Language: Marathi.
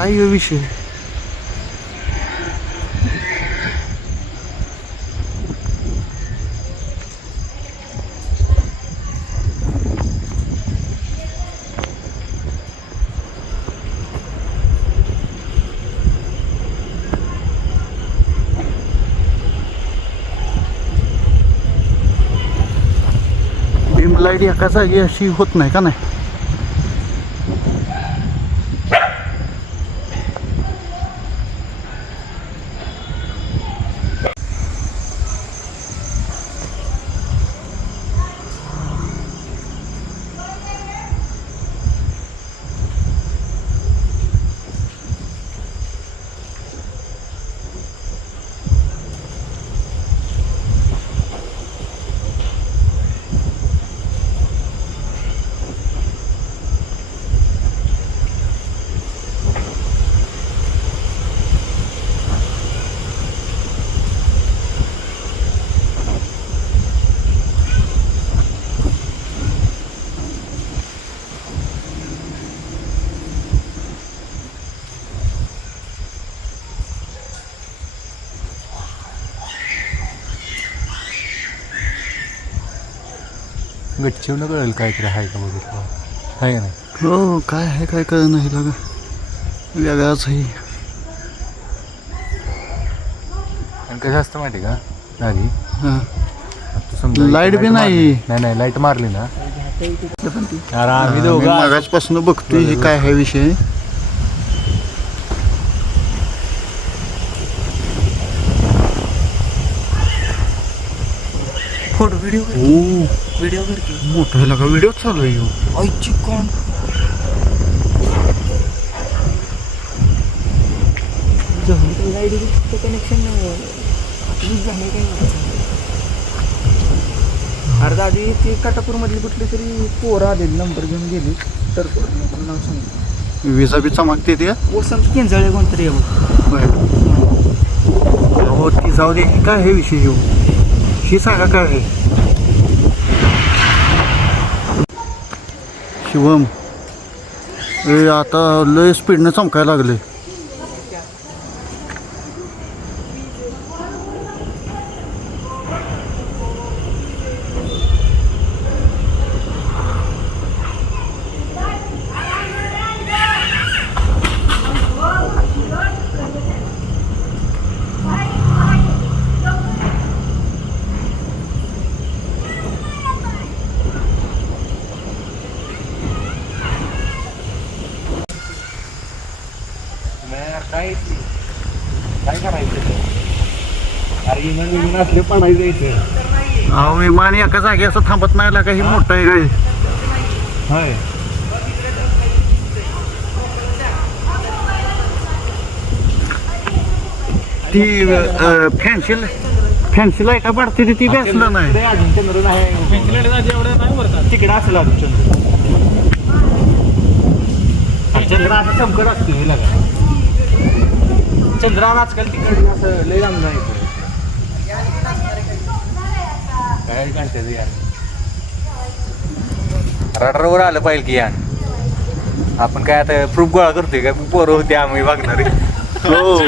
काय हे विषय? बीम लाईट एका जागी अशी होत नाही का नाही? गच्चीवनं कळेल काहीतरी आहे का बघितलं आहे का नाही? हो, काय आहे काय कळ नाही लागा, वेगळाच आहे. आणि कसं असतं माहिती का आधी हां, तू समजा लाईट बी नाही. नाही लाईट मारली ना अरे आम्ही मी दोघं मागासपासून बघतोय हे काय आहे विषय. फोटो व्हिडिओ हो, व्हिडिओ करतो. मोठा लागा व्हिडिओ चालू आहे ह्यो. आईची कोण लाईट कनेक्शन अर्धा आधी ती काटापूरमधली कुठली तरी पोरं आलेली नंबर घेऊन गेली तर नाव सांगितलं विजा बी चमकते ते. वसंत केंजळे कोणतरी आहे बघ. हो, ती जाऊ दे. काय हे विषय ह्यो? ही सांगा काय आहे? शिवम, ए आता लय स्पीडनं चमकायला लागले. काय करायचं अरे इमान असले पडायचं इथे. अहो, विमान एका जागी असं थांबत नाही लागा, ही मोठं आहे काय? होय ती फॅन्सी लाईटा पडते ती बसलं नाही. अजून चंद्र नाही तिकडे असेल अजून चंद्र असं चमकत असतो लागा. चंद्रावर आजकाल तिकडे असं लय लांब नाही काय काढते यार. रडारवर आलं पाहिजे की यार. आपण काय आता प्रूफ गोळा करतोय का? पोरं होते आम्ही बघणारे. हो.